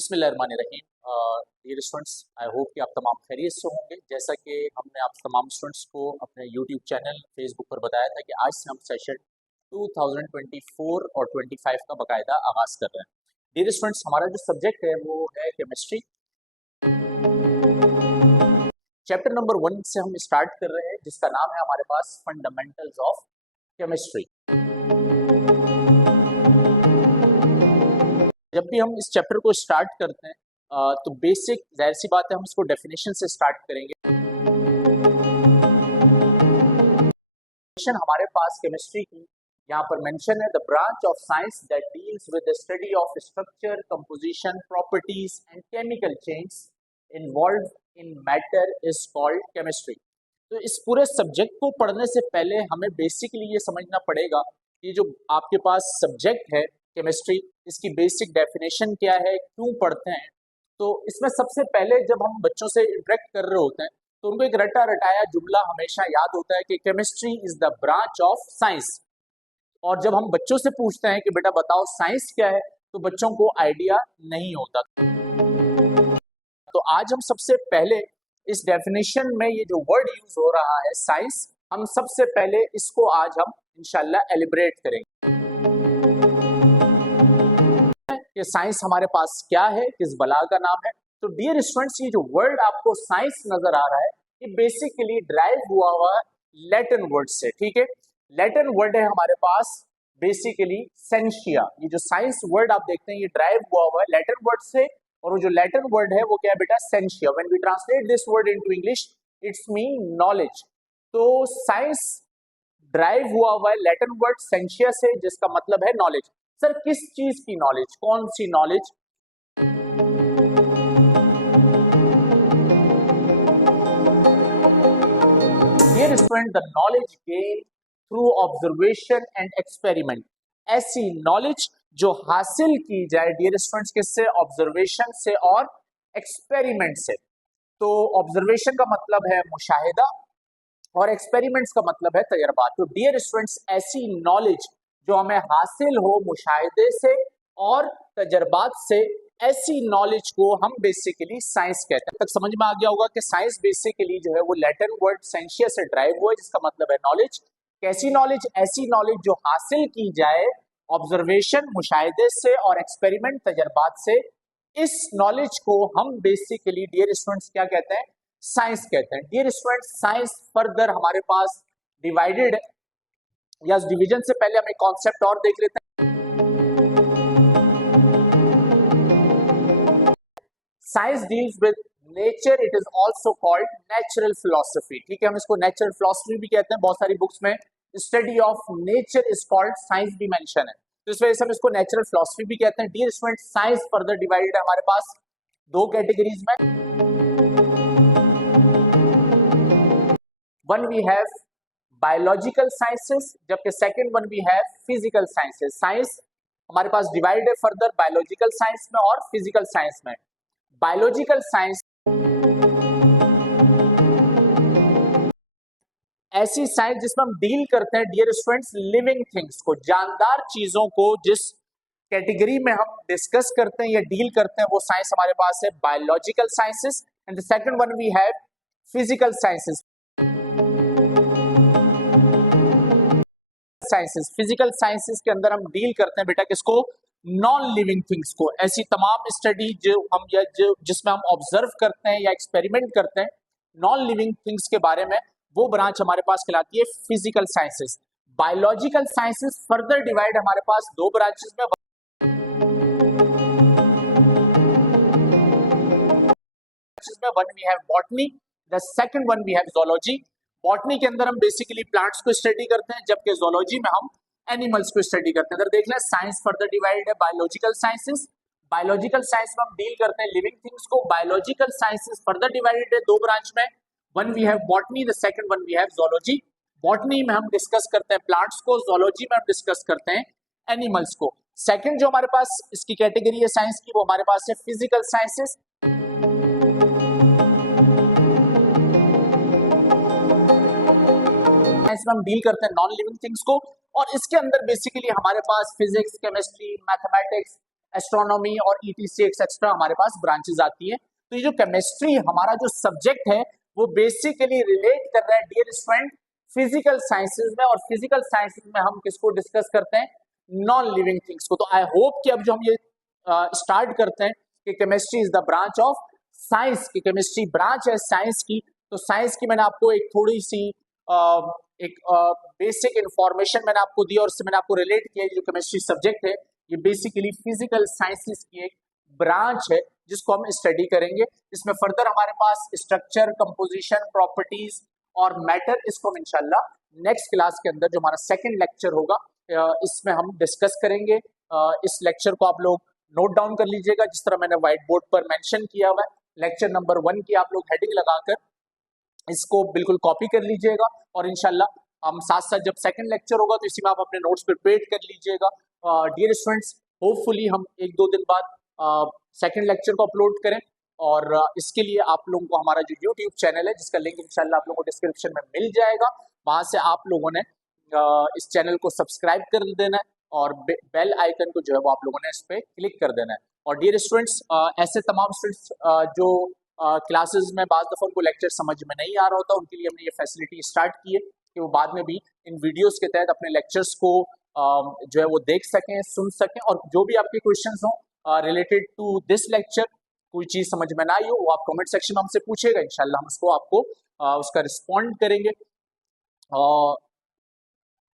बिस्मिल्लाहिर्रहमानिर्रहीम। Dear students, I hope कि आप तमाम खैरियत से होंगे। जैसा कि हमने आप तमाम स्टूडेंट्स को अपने यूट्यूब चैनल फेसबुक पर बताया था कि आज से हम सेशन 2024 और 25 का बाकायदा आगाज़ कर रहे हैं। डियर स्टूडेंट्स, हमारा जो सब्जेक्ट है वो है केमिस्ट्री। चैप्टर नंबर 1 से हम स्टार्ट कर रहे हैं, जिसका नाम है हमारे पास फंडामेंटल्स ऑफ केमिस्ट्री। जब भी हम इस चैप्टर को स्टार्ट करते हैं तो बेसिक जाहिर सी बात है हम इसको डेफिनेशन से स्टार्ट करेंगे। डेफिनेशन हमारे पास केमिस्ट्री की यहाँ पर मेंशन है, the branch of science that deals with the study of structure, composition, properties and chemical chains involved in matter is called chemistry. तो इस पूरे सब्जेक्ट को पढ़ने से पहले हमें बेसिकली ये समझना पड़ेगा कि जो आपके पास सब्जेक्ट है केमिस्ट्री, इसकी बेसिक डेफिनेशन क्या है, क्यों पढ़ते हैं। तो इसमें सबसे पहले जब हम बच्चों से इंटरेक्ट कर रहे होते हैं तो उनको एक रटा रटाया जुमला हमेशा याद होता है कि chemistry is the branch of science. और जब हम बच्चों से पूछते हैं कि बेटा बताओ साइंस क्या है, तो बच्चों को आइडिया नहीं होता। तो आज हम सबसे पहले इस डेफिनेशन में ये जो वर्ड यूज हो रहा है साइंस, हम सबसे पहले इसको आज हम इंशाल्लाह एलिब्रेट करेंगे कि साइंस हमारे पास क्या है, किस बला का नाम है। तो डियर स्टूडेंट्स, ये जो वर्ड आपको साइंस नजर आ रहा है ये बेसिकली ड्राइव हुआ लैटिन वर्ड से। ठीक है, लैटिन वर्ड है हमारे पास बेसिकली सेंशिया। ये जो साइंस वर्ड आप देखते हैं ये ड्राइव हुआ है लैटिन वर्ड से, और वो जो लैटिन वर्ड है वो क्या है बेटा, scientia. When we translate this word into English it's mean knowledge. तो साइंस ड्राइव हुआ है लैटिन वर्ड सेंशिया से, जिसका मतलब है नॉलेज। सर किस चीज की नॉलेज, कौन सी knowledge? Dear student, the knowledge gain through observation and experiment. ऐसी नॉलेज जो हासिल की जाए डियर स्टूडेंट्स किससे, ऑब्जर्वेशन से और एक्सपेरिमेंट से। तो ऑब्जर्वेशन का मतलब है मुशाहिदा और एक्सपेरिमेंट्स का मतलब है तजर्बा। तो डियर स्टूडेंट्स, ऐसी नॉलेज जो हमें हासिल हो मुशाहिदे से और तजर्बात से, ऐसी नॉलेज को हम बेसिकली साइंस कहते हैं। तक समझ में आ गया होगा कि साइंस बेसिकली जो है वो लैटिन वर्ड सेंशिया से ड्राइव हुआ है, जिसका मतलब है नॉलेज। कैसी नॉलेज? ऐसी नॉलेज जो हासिल की जाए ऑब्जर्वेशन मुशाहिदे से और एक्सपेरिमेंट तजर्बात से। इस नॉलेज को हम बेसिकली डियर स्टूडेंट्स क्या कहते हैं, साइंस कहते हैं। डियर स्टूडेंट्स, साइंस फर्दर हमारे पास डिवाइडेड है, या डिवीजन से पहले हम एक कॉन्सेप्ट और देख लेते हैं। Science deals with nature, it is also called natural philosophy. ठीक है, हम इसको नेचुरल फिलॉसफी भी कहते हैं। बहुत सारी बुक्स में study of nature is called science भी मेंशन है, तो इस वजह से हम इसको नेचुरल फिलॉसफी भी कहते हैं। Dear students, science further divided है हमारे पास दो कैटेगरीज में। One we have biological sciences, जबकि second one we have physical sciences. Science हमारे पास डिवाइड है फर्दर बायोलॉजिकल साइंस में और फिजिकल साइंस में। बायोलॉजिकल साइंस ऐसी साइंस जिसमें हम डील करते हैं डियर स्टूडेंट्स लिविंग थिंग्स को, जानदार चीजों को जिस कैटेगरी में हम डिस्कस करते हैं या डील करते हैं वो साइंस हमारे पास है biological sciences. And the second one we have physical sciences. Sciences, physical sciences के अंदर हम डील करते हैं बेटा किसको, नॉन लिविंग थिंग्स को। ऐसी तमाम स्टडी जो हम या जिसमें हम ऑब्जर्व करते हैं या एक्सपेरिमेंट करते हैं नॉन लिविंग थिंग्स के बारे में, वो ब्रांच हमारे पास कहलाती है physical sciences. Biological sciences further divide हमारे पास दो ब्रांचेस में। One we have botany, the second one we have zoology. Botany के अंदर हम बेसिकली प्लांट्स को स्टडी करते हैं, जबकि ज़ूलॉजी में हम एनिमल्स को स्टडी करते हैं। अगर देख लें साइंस फर्दर डिवाइड है बायोलॉजिकल साइंसेस। बायोलॉजिकल साइंस में हम डील करते हैं लिविंग थिंग्स को। बायोलॉजिकल साइंसेस फर्दर डिवाइडेड है दो ब्रांच में। One we have botany, the second one we have zoology. Botany में हम डिस्कस करते हैं प्लांट्स को, ज़ूलॉजी में हम डिस्कस करते हैं एनिमल्स को। सेकंड जो हमारे पास इसकी कैटेगरी है साइंस की, वो हमारे पास है फिजिकल साइंसेस। हम डील करते हैं नॉन लिविंग थिंग्स को, और इसके अंदर बेसिकली हमारे पास फिजिक्स, केमिस्ट्री, मैथमेटिक्स, एस्ट्रोनॉमी और ईटीसी एक्सेट्रा हमारे पास ब्रांचेस आती हैं। तो ये जो केमिस्ट्री हमारा जो सब्जेक्ट है वो बेसिकली रिलेट कर रहा है डियर स्टूडेंट फिजिकल साइंसेज में, और फिजिकल साइंसेज में हम किसको डिस्कस करते हैं, नॉन लिविंग थिंग्स को। तो आई होप कि अब जो हम ये स्टार्ट करते हैं कि chemistry is the branch of science, की केमिस्ट्री ब्रांच है साइंस की। तो साइंस की मैंने आपको एक थोड़ी सी एक बेसिक इंफॉर्मेशन मैंने आपको दी और उससे मैंने आपको रिलेट किया। जो केमिस्ट्री सब्जेक्ट है ये बेसिकली फिजिकल साइंसेस की एक ब्रांच है जिसको हम स्टडी करेंगे। इसमें फर्दर हमारे पास स्ट्रक्चर, कंपोजिशन, प्रॉपर्टीज और मैटर, इसको हम इंशाल्लाह नेक्स्ट क्लास के अंदर जो हमारा सेकंड लेक्चर होगा इसमें हम डिस्कस करेंगे। इस लेक्चर को आप लोग नोट डाउन कर लीजिएगा जिस तरह मैंने व्हाइट बोर्ड पर मेंशन किया हुआ है। लेक्चर नंबर 1 की आप लोग हेडिंग लगाकर इसको बिल्कुल कॉपी कर लीजिएगा, और इंशाल्लाह हम साथ साथ जब सेकंड लेक्चर होगा तो इसी में आप अपने नोट्स प्रिपेयर कर लीजिएगा। डियर स्टूडेंट्स, होपफुली हम 1-2 दिन बाद सेकंड लेक्चर को अपलोड करें, और इसके लिए आप लोगों को हमारा जो यूट्यूब चैनल है जिसका लिंक इंशाल्लाह आप लोगों को डिस्क्रिप्शन में मिल जाएगा, वहां से आप लोगों ने इस चैनल को सब्सक्राइब कर देना है और बेल आइकन को जो है वो आप लोगों ने इस पर क्लिक कर देना है। और डियर स्टूडेंट्स, ऐसे तमाम स्टूडेंट्स जो क्लासेस में बाज़ दफ़ा उनको लेक्चर समझ में नहीं आ रहा होता, उनके लिए हमने ये फैसिलिटी स्टार्ट की है कि वो बाद में भी इन वीडियोस के तहत अपने लेक्चर्स को जो है वो देख सकें, सुन सकें, और जो भी आपके क्वेश्चंस हों रिलेटेड टू दिस लेक्चर, कोई चीज़ समझ में ना आई हो वो आप कमेंट सेक्शन में हमसे पूछेगा, इंशाल्लाह हम उसको आपको उसका रिस्पॉन्ड करेंगे।